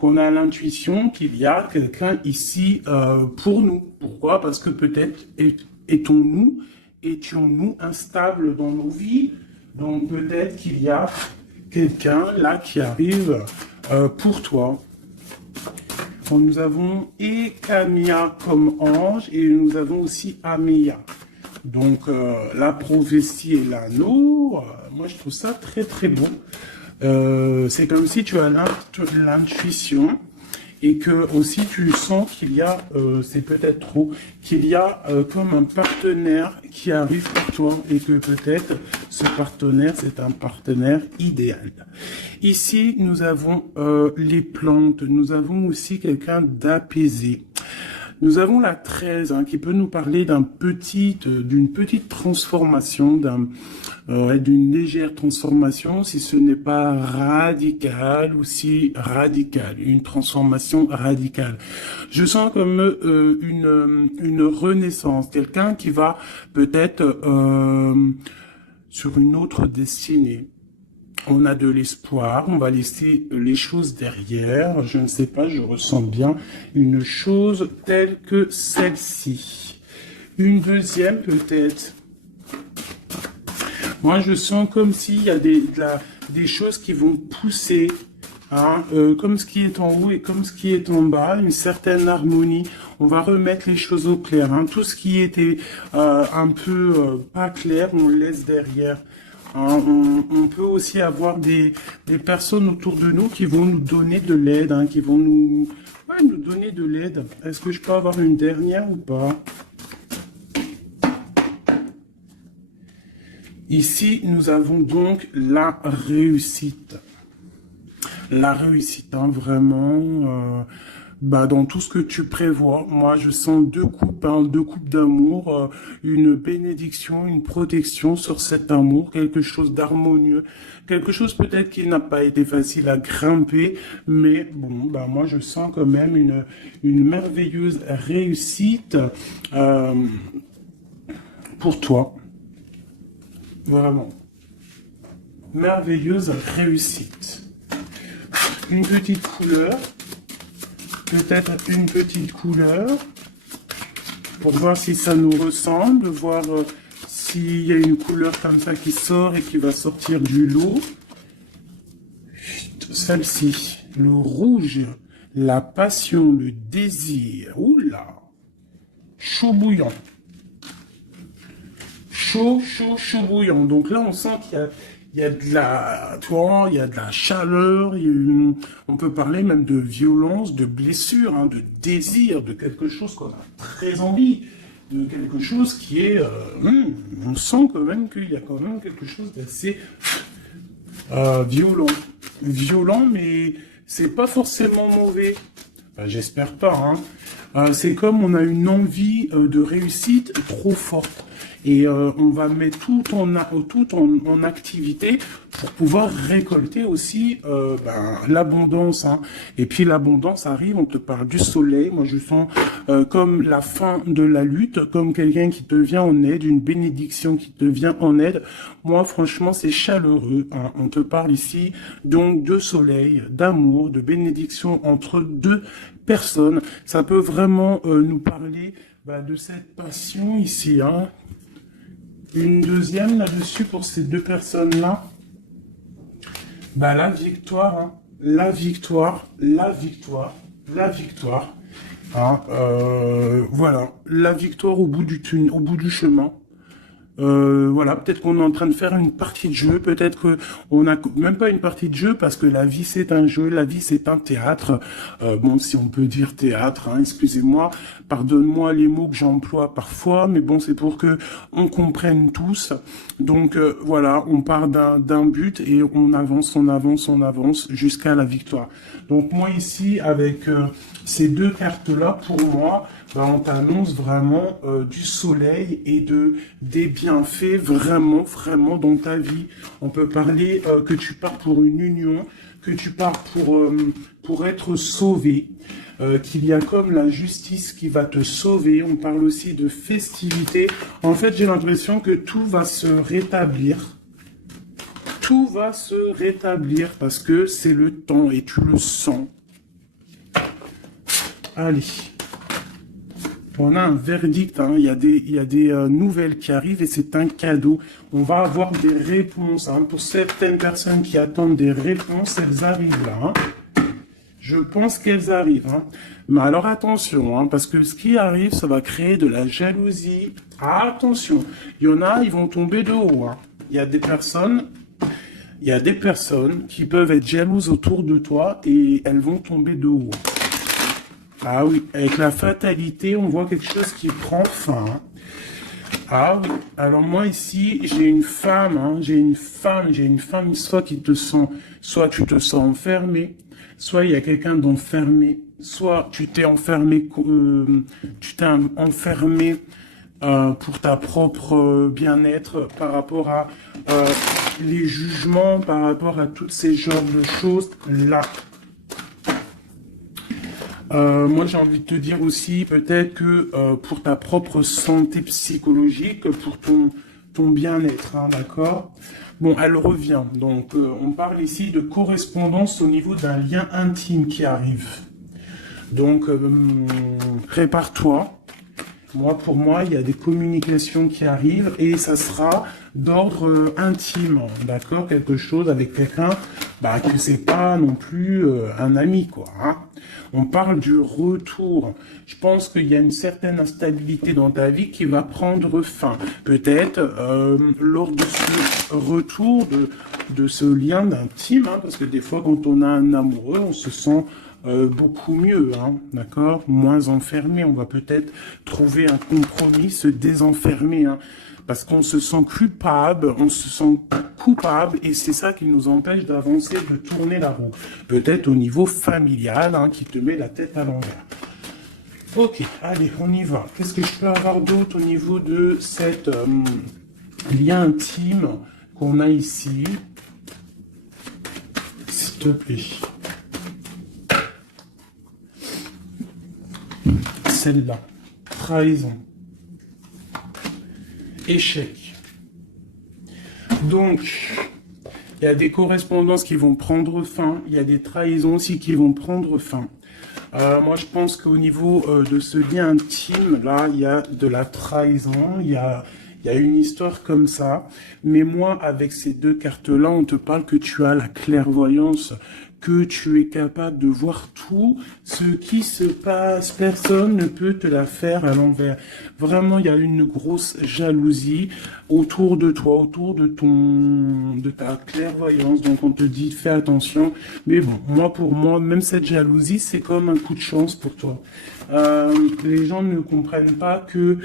qu'on a l'intuition qu'il y a quelqu'un ici pour nous. Pourquoi? Parce que peut-être étions-nous instables dans nos vies. Donc peut-être qu'il y a quelqu'un là qui arrive pour toi. Donc, nous avons Ekamia comme ange et nous avons aussi Améa. Donc la prophétie et l'anneau, moi je trouve ça très très bon. C'est comme si tu as l'intuition et que aussi tu sens qu'il y a, c'est peut-être trop, qu'il y a comme un partenaire qui arrive pour toi et que peut-être ce partenaire, c'est un partenaire idéal. Ici, nous avons les plantes, nous avons aussi quelqu'un d'apaisé. Nous avons la 13 qui peut nous parler d'une petite transformation, d'une légère transformation, si ce n'est pas radical ou si radical, une transformation radicale. Je sens comme une renaissance, quelqu'un qui va peut-être sur une autre destinée. On a de l'espoir, on va laisser les choses derrière. Je ne sais pas, je ressens bien une chose telle que celle-ci. Une deuxième peut-être. Moi, je sens comme s'il y a des choses qui vont pousser, comme ce qui est en haut et comme ce qui est en bas, une certaine harmonie. On va remettre les choses au clair. Tout ce qui était un peu pas clair, on le laisse derrière. On peut aussi avoir des personnes autour de nous qui vont nous donner de l'aide, qui vont nous donner de l'aide. Est-ce que je peux avoir une dernière ou pas? Ici, nous avons donc la réussite. La réussite, vraiment... dans tout ce que tu prévois, moi je sens deux coupes d'amour, une bénédiction, une protection sur cet amour, quelque chose d'harmonieux, quelque chose peut-être qui n'a pas été facile à grimper, mais bon, moi je sens quand même une merveilleuse réussite pour toi, vraiment, merveilleuse réussite. Une petite couleur. Peut-être une petite couleur pour voir si ça nous ressemble, voir s'il y a une couleur comme ça qui sort et qui va sortir du lot. Celle-ci, le rouge, la passion, le désir. Oula, chaud bouillant. Chaud bouillant. Donc là, on sent il y a de la chaleur, on peut parler même de violence, de blessure, de désir, de quelque chose qu'on a très envie, de quelque chose qui est... on sent quand même qu'il y a quand même quelque chose d'assez violent. Violent, mais c'est pas forcément mauvais. J'espère pas. C'est comme on a une envie de réussite trop forte. Et on va mettre tout en activité pour pouvoir récolter aussi l'abondance. Et puis l'abondance arrive, on te parle du soleil. Moi je sens comme la fin de la lutte, comme quelqu'un qui te vient en aide, une bénédiction qui te vient en aide. Moi franchement c'est chaleureux. On te parle ici donc de soleil, d'amour, de bénédiction entre deux personnes. Ça peut vraiment nous parler de cette passion ici. Une deuxième là-dessus pour ces deux personnes-là. La victoire, la victoire, la victoire, la victoire. Voilà, la victoire au bout du chemin. Voilà, peut-être qu'on est en train de faire une partie de jeu, peut-être qu'on n'a même pas une partie de jeu parce que la vie c'est un jeu, la vie c'est un théâtre. Bon, si on peut dire théâtre, excusez-moi, pardonne-moi les mots que j'emploie parfois, mais bon, c'est pour que on comprenne tous. Donc voilà, on part d'un but et on avance jusqu'à la victoire. Donc moi ici, avec ces deux cartes-là, pour moi, on t'annonce vraiment du soleil et des bienfaits vraiment dans ta vie. On peut parler que tu pars pour une union, que tu pars pour être sauvé, qu'il y a comme la justice qui va te sauver. On parle aussi de festivité. En fait, j'ai l'impression que tout va se rétablir. Tout va se rétablir parce que c'est le temps et tu le sens. Allez. On a un verdict, hein. Il y a des nouvelles qui arrivent et c'est un cadeau. On va avoir des réponses. Hein. Pour certaines personnes qui attendent des réponses, elles arrivent là. Hein. Je pense qu'elles arrivent. Hein. Mais alors attention, hein, parce que ce qui arrive, ça va créer de la jalousie. Attention, il y en a, ils vont tomber de haut. Hein. Il y a des personnes qui peuvent être jalouses autour de toi et elles vont tomber de haut. Ah oui, avec la fatalité, on voit quelque chose qui prend fin. Hein. Ah oui, alors moi ici, j'ai une femme, hein, soit qui te sent, soit tu te sens enfermé, soit il y a quelqu'un d'enfermé, soit tu t'es enfermé, pour ta propre bien-être par rapport à les jugements, par rapport à tous ces genres de choses là. Moi, j'ai envie de te dire aussi, peut-être que pour ta propre santé psychologique, pour ton bien-être, hein, d'accord? Bon, elle revient. Donc, on parle ici de correspondance au niveau d'un lien intime qui arrive. Donc, prépare-toi. Pour moi, il y a des communications qui arrivent et ça sera d'ordre intime, d'accord? Quelque chose avec quelqu'un, que c'est pas non plus un ami, quoi. Hein. On parle du retour. Je pense qu'il y a une certaine instabilité dans ta vie qui va prendre fin. Peut-être lors de ce retour de ce lien d'intime, hein, parce que des fois, quand on a un amoureux, on se sent beaucoup mieux, hein, d'accord? Moins enfermé, on va peut-être trouver un compromis, se désenfermer, hein, parce qu'on se sent coupable, et c'est ça qui nous empêche d'avancer, de tourner la roue. Peut-être au niveau familial, hein, qui te met la tête à l'envers. Ok, allez, on y va. Qu'est-ce que je peux avoir d'autre au niveau de cette lien intime qu'on a ici? S'il te plaît. Celle-là, trahison, échec. Donc, il y a des correspondances qui vont prendre fin, il y a des trahisons aussi qui vont prendre fin. Moi, je pense qu'au niveau de ce lien intime, là, il y a de la trahison, il y a une histoire comme ça. Mais moi, avec ces deux cartes-là, on te parle que tu as la clairvoyance, que tu es capable de voir tout ce qui se passe. Personne ne peut te la faire à l'envers. Vraiment, il y a une grosse jalousie autour de toi, autour de ta clairvoyance. Donc, on te dit, fais attention. Mais bon, pour moi, même cette jalousie, c'est comme un coup de chance pour toi. Les gens ne comprennent pas que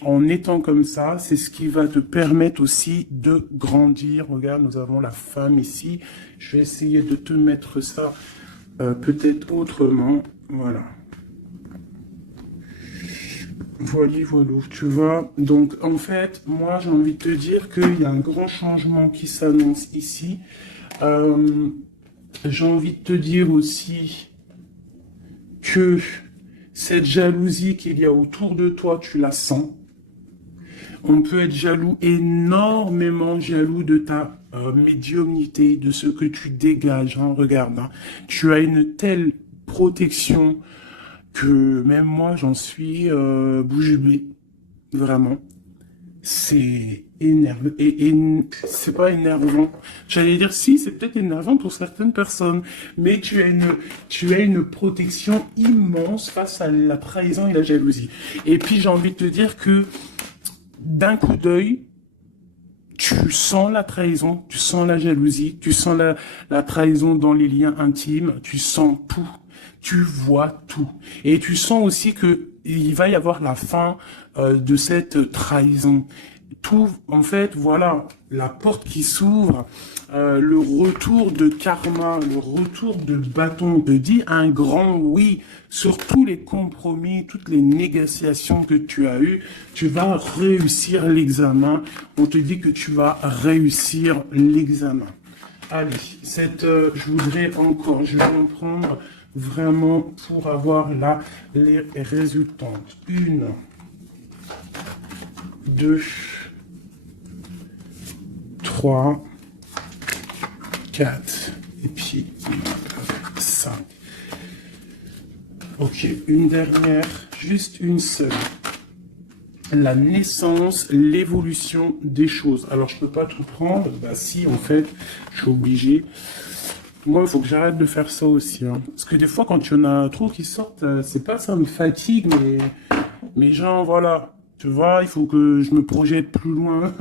en étant comme ça, c'est ce qui va te permettre aussi de grandir. Regarde, nous avons la femme ici. Je vais essayer de te mettre ça peut-être autrement. Voilà. Voilà, tu vois. Donc, en fait, moi, j'ai envie de te dire qu'il y a un grand changement qui s'annonce ici. J'ai envie de te dire aussi que cette jalousie qu'il y a autour de toi, tu la sens. On peut être jaloux, énormément jaloux de ta médiumnité, de ce que tu dégages. Hein, regarde, hein. Tu as une telle protection que même moi, j'en suis bouche bée. Vraiment. C'est énervant. Et c'est pas énervant. J'allais dire si, c'est peut-être énervant pour certaines personnes. Mais tu as une protection immense face à la trahison et la jalousie. Et puis j'ai envie de te dire que d'un coup d'œil, tu sens la trahison, tu sens la jalousie, tu sens la trahison dans les liens intimes, tu sens tout, tu vois tout. Et tu sens aussi que il va y avoir la fin de cette trahison. Tout, en fait, voilà, la porte qui s'ouvre, le retour de karma, le retour de bâton, te dit un grand oui sur tous les compromis, toutes les négociations que tu as eues. Tu vas réussir l'examen. On te dit que tu vas réussir l'examen. Allez, je vais en prendre vraiment pour avoir là les résultats. 1, 2, 3, 4, et puis 5. Ok, une dernière, juste une seule. La naissance, l'évolution des choses. Alors, je peux pas tout prendre. Bah si, en fait, je suis obligé. Moi, il faut que j'arrête de faire ça aussi. Hein. Parce que des fois, quand il y en a trop qui sortent, c'est pas ça me fatigue, mais genre, voilà. Tu vois, il faut que je me projette plus loin.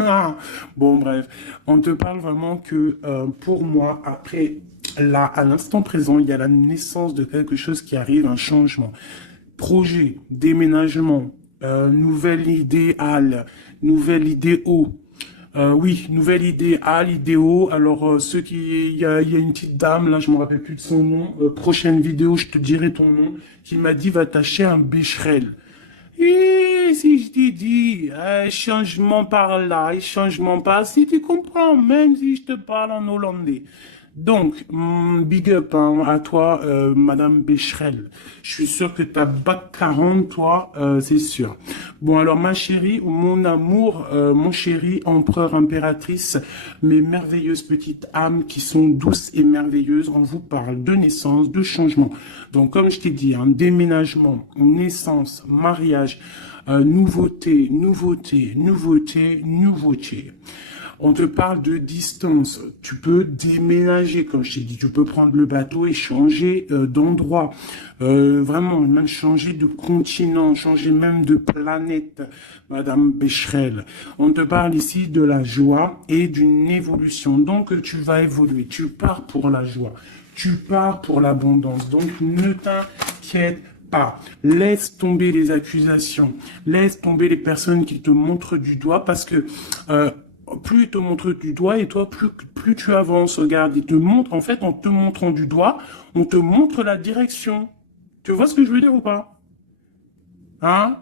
Bon, bref. On te parle vraiment que, pour moi, après, là, à l'instant présent, il y a la naissance de quelque chose qui arrive, un changement. Projet, déménagement, nouvelle idéale, nouvelle idéo. Oui, nouvelle idéale, idéo. Alors, il y a une petite dame, là, je me rappelle plus de son nom. Prochaine vidéo, je te dirai ton nom, qui m'a dit, va t'acheter un Becherel. Et si je t'ai dit, changement par là, changement par si tu comprends, même si je te parle en hollandais. Donc, big up hein, à toi, Madame Becherel. Je suis sûr que t'as bac 40, toi, c'est sûr. Bon, alors, ma chérie, ou mon amour, mon chéri, empereur, impératrice, mes merveilleuses petites âmes qui sont douces et merveilleuses, on vous parle de naissance, de changement. Donc, comme je t'ai dit, un déménagement, naissance, mariage, nouveauté, nouveauté, nouveauté, nouveauté. On te parle de distance. Tu peux déménager, comme je t'ai dit. Tu peux prendre le bateau et changer d'endroit. Vraiment, même changer de continent, changer même de planète, Madame Becherel. On te parle ici de la joie et d'une évolution. Donc, tu vas évoluer. Tu pars pour la joie. Tu pars pour l'abondance. Donc, ne t'inquiète pas. Laisse tomber les accusations. Laisse tomber les personnes qui te montrent du doigt parce que... plus ils te montrent du doigt et toi, plus tu avances. Regarde, ils te montrent, en fait, en te montrant du doigt, on te montre la direction. Tu vois ce que je veux dire ou pas? Hein?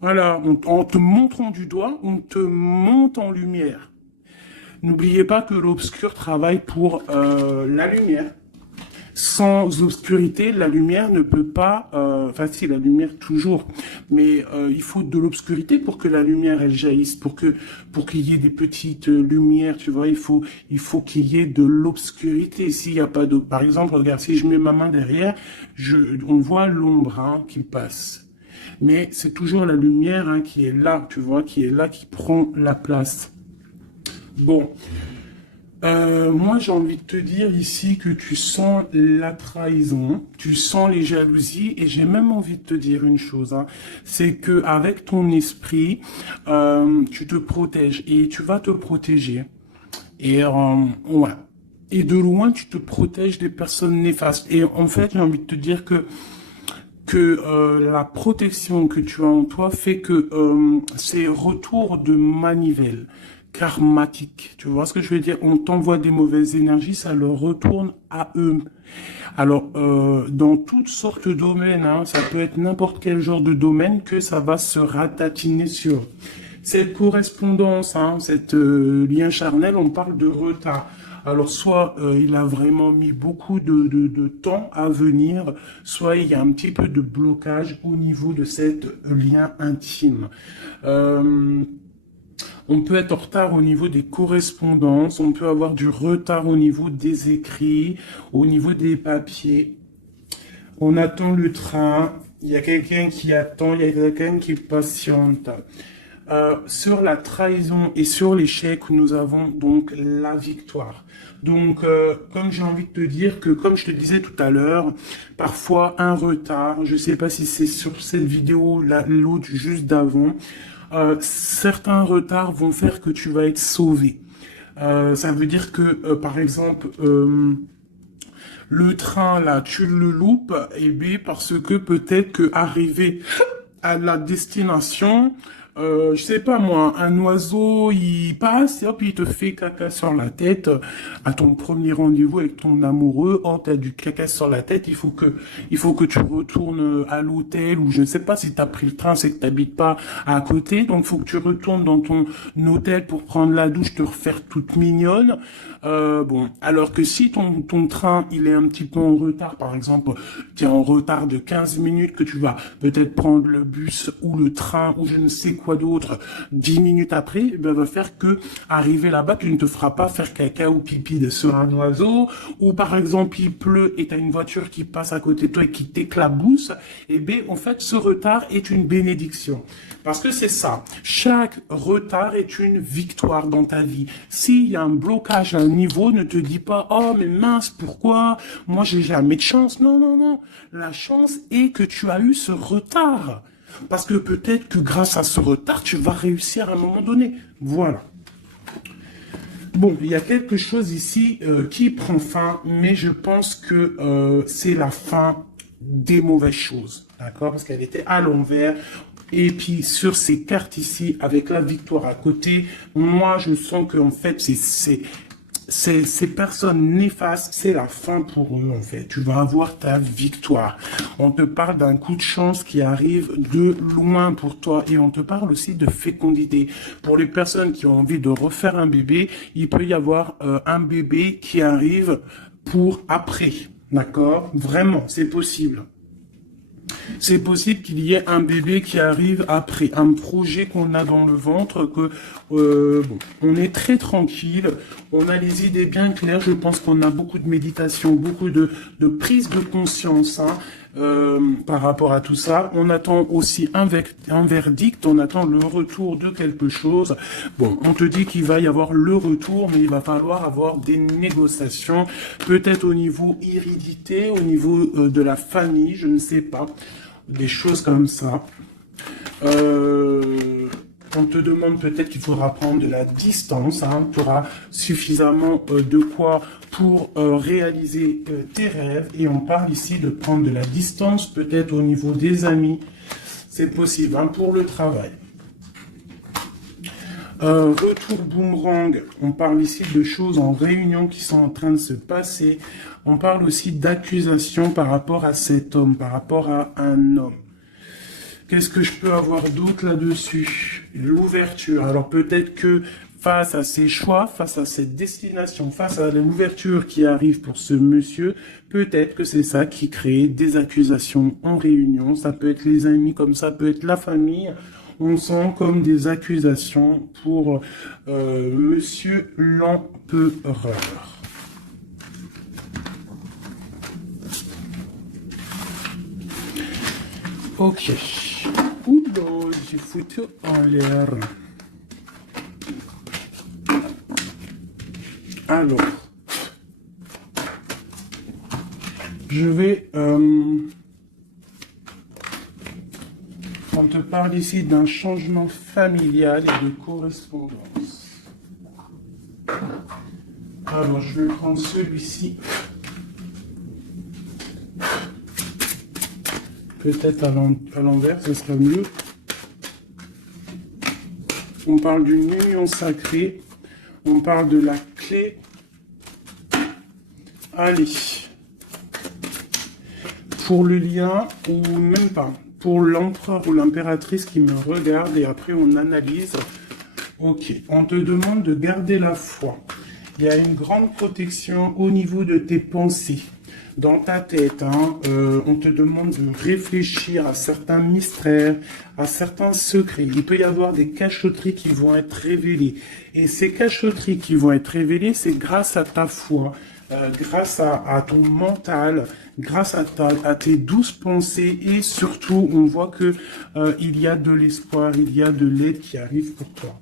Voilà, en te montrant du doigt, on te monte en lumière. N'oubliez pas que l'obscur travaille pour la lumière. Sans obscurité, la lumière ne peut pas... Enfin, si, la lumière toujours. Mais il faut de l'obscurité pour que la lumière, elle jaillisse. Pour qu'il y ait des petites lumières, tu vois, il faut qu'il y ait de l'obscurité. S'il n'y a pas d'eau... Par exemple, regarde, si je mets ma main derrière, on voit l'ombre hein, qui passe. Mais c'est toujours la lumière hein, qui est là, tu vois, qui est là, qui prend la place. Bon... moi, j'ai envie de te dire ici que tu sens la trahison, tu sens les jalousies, et j'ai même envie de te dire une chose, hein, c'est que avec ton esprit, tu te protèges et tu vas te protéger. Et ouais. Et de loin, tu te protèges des personnes néfastes. Et en fait, j'ai envie de te dire que la protection que tu as en toi fait que c'est retour de manivelle karmatique. Tu vois ce que je veux dire? On t'envoie des mauvaises énergies, ça leur retourne à eux. Alors, dans toutes sortes de domaines, hein, ça peut être n'importe quel genre de domaine que ça va se ratatiner sur. Cette correspondance, hein, cette lien charnel, on parle de retard. Alors, soit il a vraiment mis beaucoup de temps à venir, soit il y a un petit peu de blocage au niveau de cette lien intime. On peut être en retard au niveau des correspondances, on peut avoir du retard au niveau des écrits, au niveau des papiers. On attend le train, il y a quelqu'un qui attend, il y a quelqu'un qui patiente. Sur la trahison et sur l'échec, nous avons donc la victoire. Donc, comme j'ai envie de te dire que, comme je te disais tout à l'heure, parfois un retard, je ne sais pas si c'est sur cette vidéo, l'autre juste d'avant, certains retards vont faire que tu vas être sauvé. Ça veut dire que, par exemple, le train, là, tu le loupes, et bien, parce que peut-être que arrivé à la destination, je sais pas moi, un oiseau, il passe, et hop, il te fait caca sur la tête, à ton premier rendez-vous avec ton amoureux, oh, t'as du caca sur la tête, il faut que tu retournes à l'hôtel, ou je ne sais pas si t'as pris le train, c'est que t'habites pas à côté, donc faut que tu retournes dans ton hôtel pour prendre la douche, te refaire toute mignonne, bon, alors que si ton train, il est un petit peu en retard, par exemple, tu es en retard de 15 minutes, que tu vas peut-être prendre le bus ou le train, ou je ne sais quoi, quoi d'autre 10 minutes après, eh ben, va faire que arriver là-bas, tu ne te feras pas faire caca ou pipi sur un oiseau, ou par exemple il pleut et tu as une voiture qui passe à côté de toi et qui t'éclabousse, et bien en fait ce retard est une bénédiction. Parce que c'est ça, chaque retard est une victoire dans ta vie. S'il y a un blocage à un niveau, ne te dis pas, oh mais mince, pourquoi moi j'ai jamais de chance. Non, non, non, la chance est que tu as eu ce retard. Parce que peut-être que grâce à ce retard, tu vas réussir à un moment donné. Voilà. Bon, il y a quelque chose ici qui prend fin, mais je pense que c'est la fin des mauvaises choses. D'accord? Parce qu'elle était à l'envers. Et puis, sur ces cartes ici, avec la victoire à côté, moi, je sens qu'en fait, ces personnes néfastes, c'est la fin pour eux, en fait. Tu vas avoir ta victoire. On te parle d'un coup de chance qui arrive de loin pour toi. Et on te parle aussi de fécondité. Pour les personnes qui ont envie de refaire un bébé, il peut y avoir un bébé qui arrive pour après. D'accord? Vraiment, c'est possible. C'est possible qu'il y ait un bébé qui arrive après, un projet qu'on a dans le ventre, que bon, on est très tranquille, on a les idées bien claires, je pense qu'on a beaucoup de méditation, beaucoup de prise de conscience hein, par rapport à tout ça. On attend aussi un verdict, on attend le retour de quelque chose. Bon, on te dit qu'il va y avoir le retour, mais il va falloir avoir des négociations, peut-être au niveau hérédité, au niveau de la famille, je ne sais pas. Des choses comme ça. On te demande peut-être qu'il faudra prendre de la distance. Hein, tu auras suffisamment de quoi pour réaliser tes rêves. Et on parle ici de prendre de la distance, peut-être au niveau des amis. C'est possible hein, pour le travail. Retour boomerang, on parle ici de choses en réunion qui sont en train de se passer. On parle aussi d'accusations par rapport à cet homme, par rapport à un homme. Qu'est-ce que je peux avoir d'autre là-dessus? L'ouverture. Alors peut-être que face à ses choix, face à cette destination, face à l'ouverture qui arrive pour ce monsieur, peut-être que c'est ça qui crée des accusations en réunion. Ça peut être les amis, comme ça peut être la famille. On sent comme des accusations pour monsieur l'empereur. Ok. Oula, j'ai foutu en l'air. Alors, je vais... on te parle ici d'un changement familial et de correspondance. Alors, je vais prendre celui-ci. Peut-être à l'envers, ce sera mieux. On parle d'une union sacrée. On parle de la clé. Allez. Pour le lien, ou même pas. Pour l'empereur ou l'impératrice qui me regarde et après on analyse. Ok, on te demande de garder la foi. Il y a une grande protection au niveau de tes pensées. Dans ta tête, hein, on te demande de réfléchir à certains mystères, à certains secrets. Il peut y avoir des cachotteries qui vont être révélées. Et ces cachotteries qui vont être révélées, c'est grâce à ta foi, grâce à ton mental, grâce à tes douces pensées. Et surtout, on voit que il y a de l'espoir, il y a de l'aide qui arrive pour toi.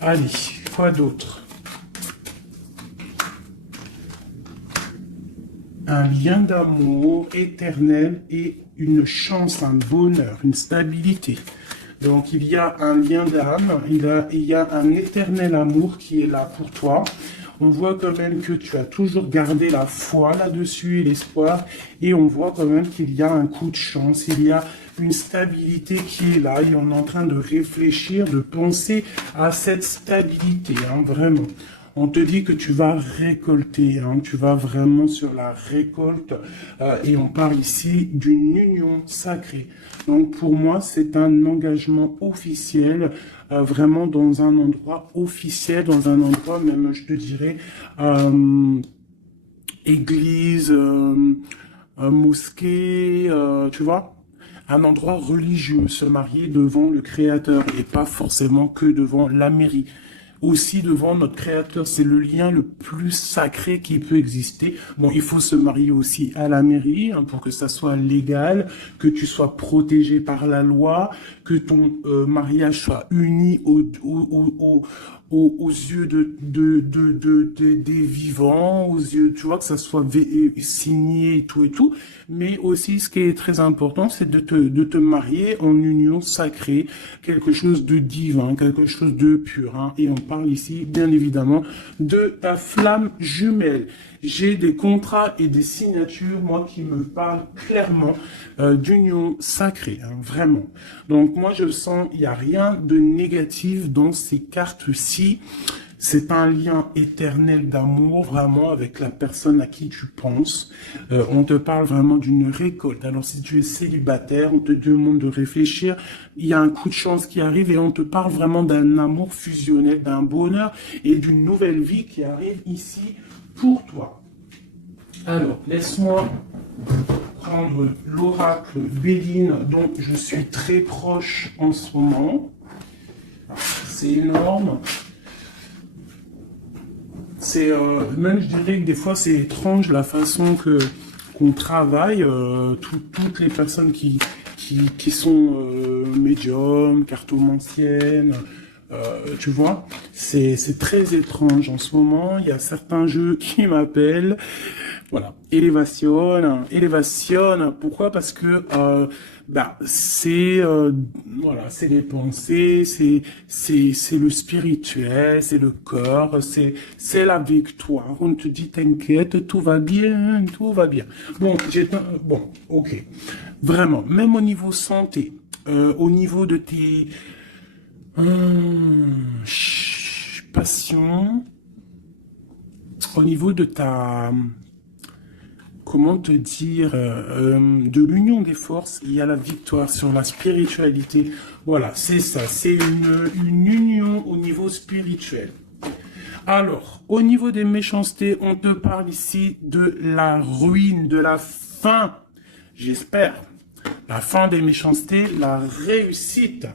Allez, quoi d'autre? Un lien d'amour éternel et une chance, un bonheur, une stabilité. Donc il y a un lien d'âme, il y a un éternel amour qui est là pour toi. On voit quand même que tu as toujours gardé la foi là-dessus et l'espoir. Et on voit quand même qu'il y a un coup de chance, il y a une stabilité qui est là. Et on est en train de réfléchir, de penser à cette stabilité, hein, vraiment. On te dit que tu vas récolter, hein, tu vas vraiment sur la récolte. Et on parle ici d'une union sacrée. Donc pour moi, c'est un engagement officiel, vraiment dans un endroit officiel, dans un endroit même, je te dirais, église, mosquée, tu vois. un endroit religieux, se marier devant le Créateur et pas forcément que devant la mairie. Aussi devant notre Créateur, c'est le lien le plus sacré qui peut exister. Bon, il faut se marier aussi à la mairie hein, pour que ça soit légal, que tu sois protégé par la loi, que ton mariage soit uni aux yeux des vivants, aux yeux, tu vois, que ça soit signé et tout. Mais aussi, ce qui est très important, c'est de te marier en union sacrée, quelque chose de divin, quelque chose de pur. Hein. Et on parle ici, bien évidemment, de ta flamme jumelle. J'ai des contrats et des signatures, moi, qui me parlent clairement d'union sacrée, hein, vraiment. Donc, moi, je sens, il n'y a rien de négatif dans ces cartes-ci. C'est un lien éternel d'amour, vraiment, avec la personne à qui tu penses. On te parle vraiment d'une récolte. Alors, si tu es célibataire, on te demande de réfléchir. Il y a un coup de chance qui arrive et on te parle vraiment d'un amour fusionnel, d'un bonheur et d'une nouvelle vie qui arrive ici pour toi. Alors, laisse-moi prendre l'oracle Béline dont je suis très proche en ce moment. C'est énorme. C'est même je dirais que des fois c'est étrange la façon qu'on travaille. Toutes les personnes qui sont médiums, cartomanciennes, tu vois, c'est très étrange en ce moment. Il y a certains jeux qui m'appellent. Voilà, élévation. Pourquoi? Parce que c'est voilà, c'est les pensées, c'est le spirituel, c'est le corps, c'est la victoire. On te dit t'inquiète, tout va bien, tout va bien. Bon, ok, vraiment, même au niveau santé, au niveau de tes passions, au niveau de ta comment te dire, de l'union des forces, il y a la victoire sur la spiritualité. Voilà, c'est ça, c'est une union au niveau spirituel. Alors, au niveau des méchancetés, on te parle ici de la ruine, de la fin, j'espère. La fin des méchancetés, la réussite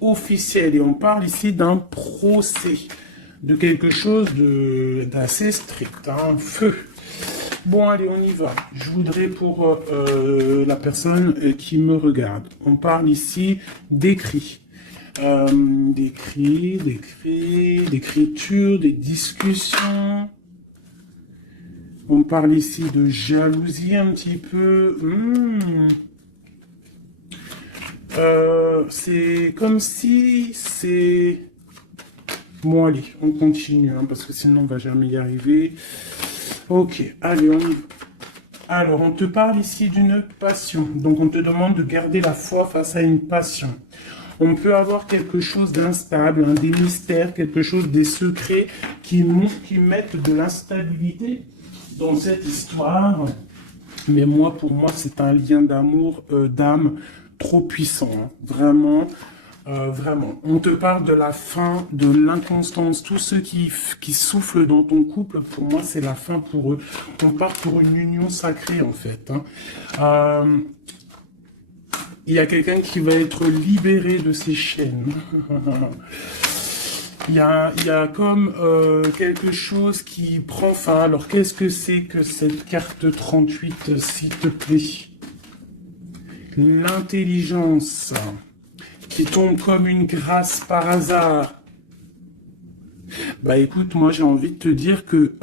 officielle. Et on parle ici d'un procès, de quelque chose d'assez strict, un feu. Bon, allez, on y va. Je voudrais pour la personne qui me regarde. On parle ici d'écrit. D'écriture, des discussions. On parle ici de jalousie un petit peu. C'est comme si c'est... Bon, allez, on continue, hein, parce que sinon on va jamais y arriver. Ok, allez, on y va. Alors, on te parle ici d'une passion. Donc, on te demande de garder la foi face à une passion. On peut avoir quelque chose d'instable, hein, des mystères, quelque chose, des secrets qui mettent de l'instabilité dans cette histoire. Mais moi, pour moi, c'est un lien d'amour, d'âme trop puissant. Hein. Vraiment. Vraiment, on te parle de la fin, de l'inconstance, tous ceux qui soufflent dans ton couple, pour moi c'est la fin pour eux. On part pour une union sacrée en fait. Hein. Il y a quelqu'un qui va être libéré de ses chaînes. Il y a comme quelque chose qui prend fin. Alors qu'est-ce que c'est que cette carte 38, s'il te plaît? L'intelligence qui tombe comme une grâce par hasard. Bah écoute, moi j'ai envie de te dire que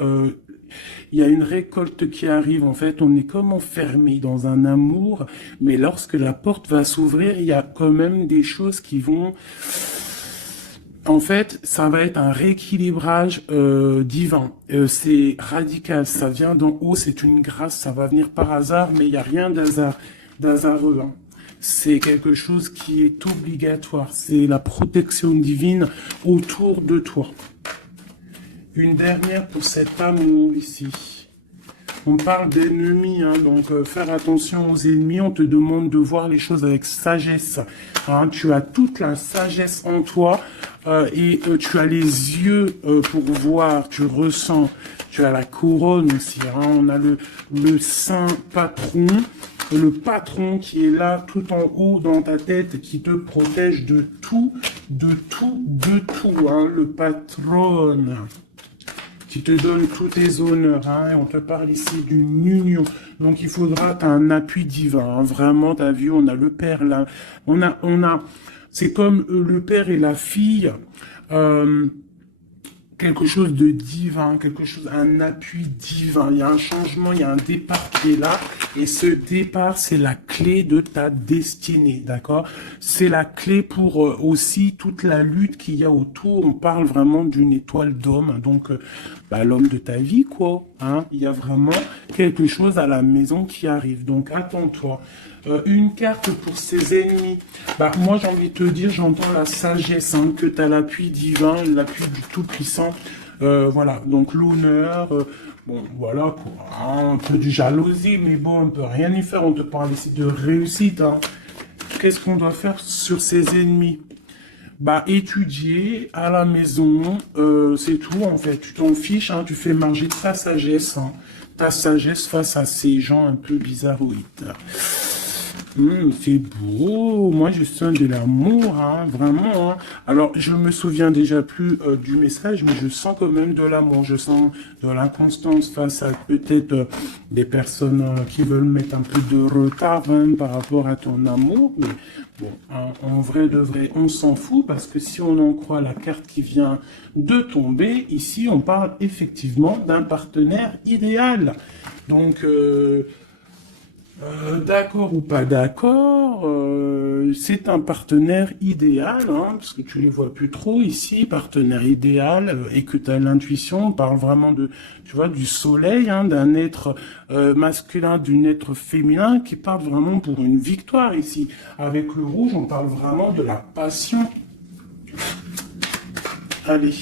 il y a une récolte qui arrive. En fait, on est comme enfermé dans un amour, mais lorsque la porte va s'ouvrir, il y a quand même des choses qui vont... En fait, ça va être un rééquilibrage divin. C'est radical, ça vient d'en haut, c'est une grâce, ça va venir par hasard, mais il n'y a rien d'hasareux. Hein. C'est quelque chose qui est obligatoire. C'est la protection divine autour de toi. Une dernière pour cet amour ici. On parle d'ennemis, hein, donc faire attention aux ennemis. On te demande de voir les choses avec sagesse. Hein, tu as toute la sagesse en toi et tu as les yeux pour voir, tu ressens. Tu as la couronne aussi. Hein, on a le saint patron. le patron qui est là tout en haut dans ta tête, qui te protège de tout, hein, le patron, qui te donne tous tes honneurs, hein, et on te parle ici d'une union. Donc il faudra, t'as un appui divin, hein, vraiment, t'as vu, on a le père là, c'est comme le père et la fille, quelque chose de divin, un appui divin. Il y a un changement, il y a un départ qui est là. Et ce départ, c'est la clé de ta destinée, d'accord? C'est la clé pour aussi toute la lutte qu'il y a autour. On parle vraiment d'une étoile d'homme. Donc, l'homme de ta vie, quoi. Hein? Il y a vraiment quelque chose à la maison qui arrive. Donc, attends-toi. Une carte pour ses ennemis. Moi, j'ai envie de te dire, j'entends la sagesse, hein, que tu as l'appui divin, l'appui du Tout-Puissant. Voilà, donc l'honneur, bon, voilà, quoi, hein, un peu de jalousie, mais bon, on peut rien y faire, on te parle ici de réussite. Hein. Qu'est-ce qu'on doit faire sur ses ennemis? Étudier à la maison, c'est tout, en fait. Tu t'en fiches, hein, tu fais marger ta sagesse, hein, face à ces gens un peu bizarroïdes. C'est beau, moi je sens de l'amour, hein, vraiment. Hein. Alors je me souviens déjà plus du message, mais je sens quand même de l'amour, je sens de l'inconstance face à peut-être des personnes qui veulent mettre un peu de retard hein, par rapport à ton amour. Mais bon, hein, en vrai de vrai, on s'en fout parce que si on en croit la carte qui vient de tomber, ici on parle effectivement d'un partenaire idéal. Donc d'accord ou pas d'accord, c'est un partenaire idéal, hein, parce que tu les vois plus trop ici, partenaire idéal, et que tu as l'intuition, on parle vraiment de, tu vois, du soleil, hein, d'un être masculin, d'un être féminin, qui parle vraiment pour une victoire ici. Avec le rouge, on parle vraiment de la passion. Allez,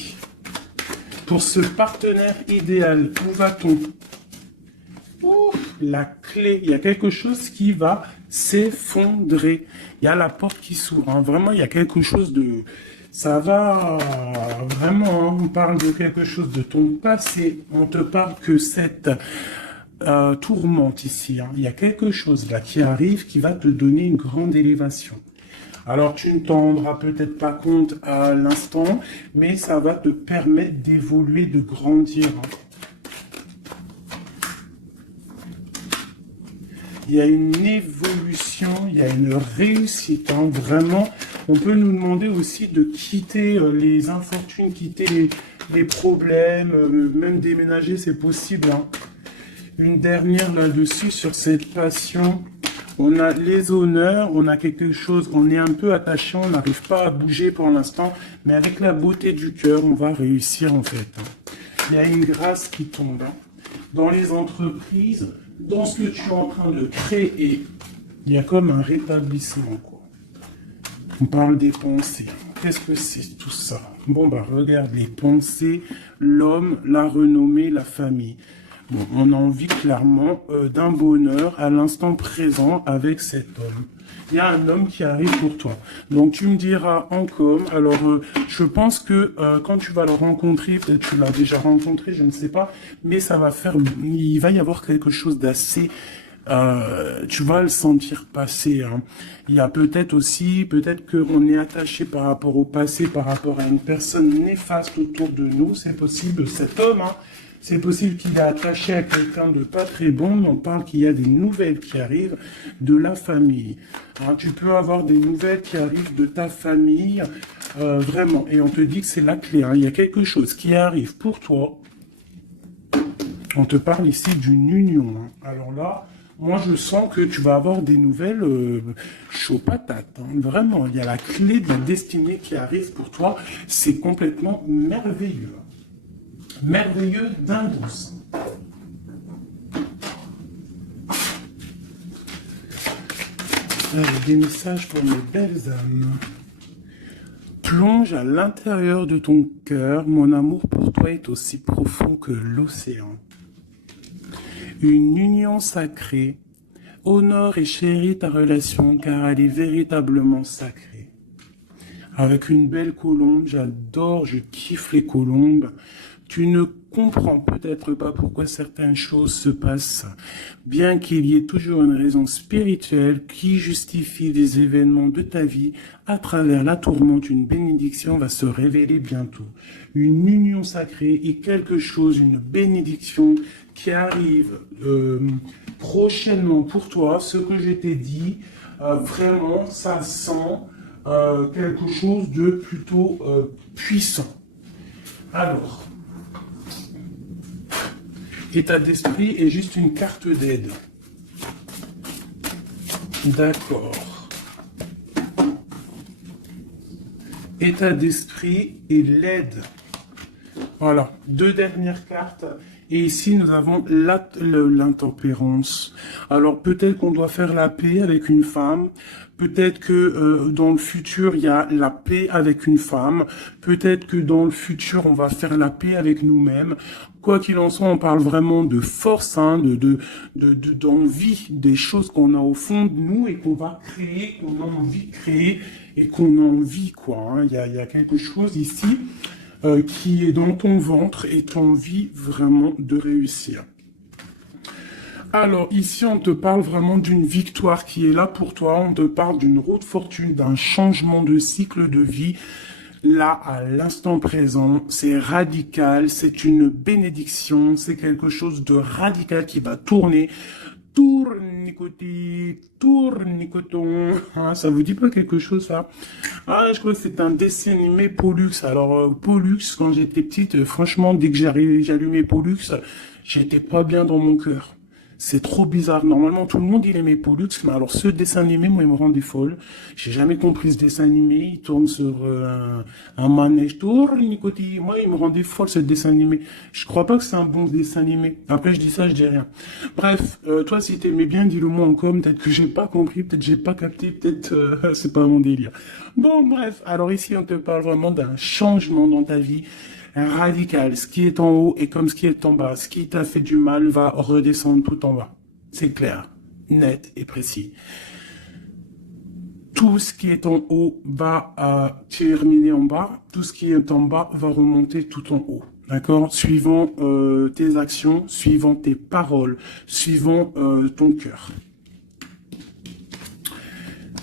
pour ce partenaire idéal, où va-t-on ? La clé, il y a quelque chose qui va s'effondrer. Il y a la porte qui s'ouvre. Hein. Vraiment, il y a quelque chose de... Ça va vraiment, hein, on parle de quelque chose de ton passé. On te parle que cette tourmente ici. Hein. Il y a quelque chose là qui arrive qui va te donner une grande élévation. Alors, tu ne t'en rendras peut-être pas compte à l'instant, mais ça va te permettre d'évoluer, de grandir. Hein. Il y a une évolution, il y a une réussite. Hein. Vraiment, on peut nous demander aussi de quitter les infortunes, quitter les problèmes, même déménager, c'est possible. Hein. Une dernière là-dessus sur cette passion. On a les honneurs, on a quelque chose, on est un peu attaché, on n'arrive pas à bouger pour l'instant, mais avec la beauté du cœur, on va réussir en fait. Il y a une grâce qui tombe. Hein. Dans les entreprises, dans ce que tu es en train de créer, il y a comme un rétablissement, quoi. On parle des pensées. Qu'est-ce que c'est tout ça? Bon, regarde les pensées, l'homme, la renommée, la famille. Bon, on a envie clairement d'un bonheur à l'instant présent avec cet homme. Il y a un homme qui arrive pour toi. Donc tu me diras en com. Alors je pense que quand tu vas le rencontrer, peut-être tu l'as déjà rencontré, je ne sais pas, mais ça va faire, il va y avoir quelque chose d'assez, tu vas le sentir passer. Hein. Il y a peut-être aussi, peut-être qu'on est attaché par rapport au passé, par rapport à une personne néfaste autour de nous. C'est possible, cet homme. Hein, c'est possible qu'il est attaché à quelqu'un de pas très bon. On parle qu'il y a des nouvelles qui arrivent de la famille. Hein, tu peux avoir des nouvelles qui arrivent de ta famille, vraiment. Et on te dit que c'est la clé. Hein. Il y a quelque chose qui arrive pour toi. On te parle ici d'une union. Hein. Alors là, moi je sens que tu vas avoir des nouvelles chaud patate. Hein. Vraiment, il y a la clé de la destinée qui arrive pour toi. C'est complètement merveilleux. Merveilleux d'indouce. Des messages pour mes belles âmes. Plonge à l'intérieur de ton cœur. Mon amour pour toi est aussi profond que l'océan. Une union sacrée. Honore et chéris ta relation car elle est véritablement sacrée. Avec une belle colombe, j'adore, je kiffe les colombes. Tu ne comprends peut-être pas pourquoi certaines choses se passent, bien qu'il y ait toujours une raison spirituelle qui justifie des événements de ta vie. À travers la tourmente, une bénédiction va se révéler bientôt. Une union sacrée et quelque chose, une bénédiction qui arrive prochainement pour toi. Ce que je t'ai dit, vraiment, ça sent quelque chose de plutôt puissant. Alors, état d'esprit est juste une carte d'aide. D'accord. État d'esprit et l'aide. Voilà, 2 dernières cartes. Et ici, nous avons l'intempérance. Alors, peut-être qu'on doit faire la paix avec une femme. Peut-être que dans le futur, il y a la paix avec une femme. Peut-être que dans le futur, on va faire la paix avec nous-mêmes. Quoi qu'il en soit, on parle vraiment de force, hein, d'envie, des choses qu'on a au fond de nous et qu'on va créer, qu'on a envie de créer et qu'on a envie, quoi. Hein. Il y a quelque chose ici qui est dans ton ventre et tu as envie vraiment de réussir. Alors ici, on te parle vraiment d'une victoire qui est là pour toi. On te parle d'une route fortune, d'un changement de cycle de vie. Là, à l'instant présent, c'est radical, c'est une bénédiction, c'est quelque chose de radical qui va tourner. Tournicoton. Ah, ça vous dit pas quelque chose, ça? Ah, je crois que c'est un dessin animé Pollux. Alors, Pollux, quand j'étais petite, franchement, dès que j'allumais Pollux, j'étais pas bien dans mon cœur. C'est trop bizarre. Normalement, tout le monde, il aimait Pollux, mais alors ce dessin animé, moi, il me rendait folle. J'ai jamais compris ce dessin animé. Il tourne sur un manège. Tournicoti. Moi, il me rendait folle, ce dessin animé. Je crois pas que c'est un bon dessin animé. Après, je dis ça, je dis rien. Bref, toi, si t'aimais bien, dis-le moi en com. Peut-être que j'ai pas compris, peut-être j'ai pas capté, peut-être c'est pas mon délire. Bon, bref. Alors ici, on te parle vraiment d'un changement dans ta vie. Radical, ce qui est en haut est comme ce qui est en bas. Ce qui t'a fait du mal va redescendre tout en bas. C'est clair, net et précis. Tout ce qui est en haut va terminer en bas. Tout ce qui est en bas va remonter tout en haut. D'accord? Suivant tes actions, suivant tes paroles, suivant ton cœur.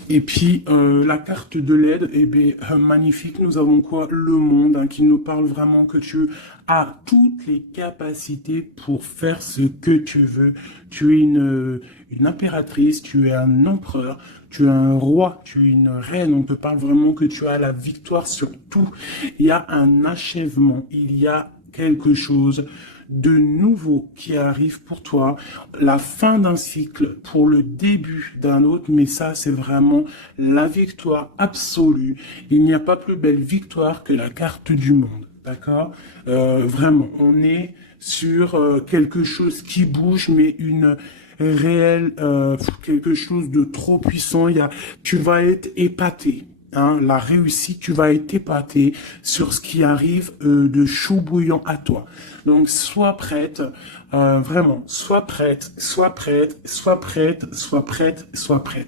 Et puis, la carte de l'aide, eh bien, magnifique. Nous avons quoi? Le monde, hein, qui nous parle vraiment que tu as toutes les capacités pour faire ce que tu veux. Tu es une impératrice, tu es un empereur, tu es un roi, tu es une reine. On te parle vraiment que tu as la victoire sur tout. Il y a un achèvement, il y a quelque chose de nouveau qui arrive pour toi, la fin d'un cycle pour le début d'un autre, mais ça c'est vraiment la victoire absolue. Il n'y a pas plus belle victoire que la carte du monde, d'accord? Vraiment, on est sur quelque chose qui bouge, mais une réelle, quelque chose de trop puissant. Tu vas être épaté. Hein, la réussite, tu vas être épaté sur ce qui arrive de chaud bouillant à toi. Donc, sois prête, vraiment, sois prête, sois prête, sois prête, sois prête, sois prête.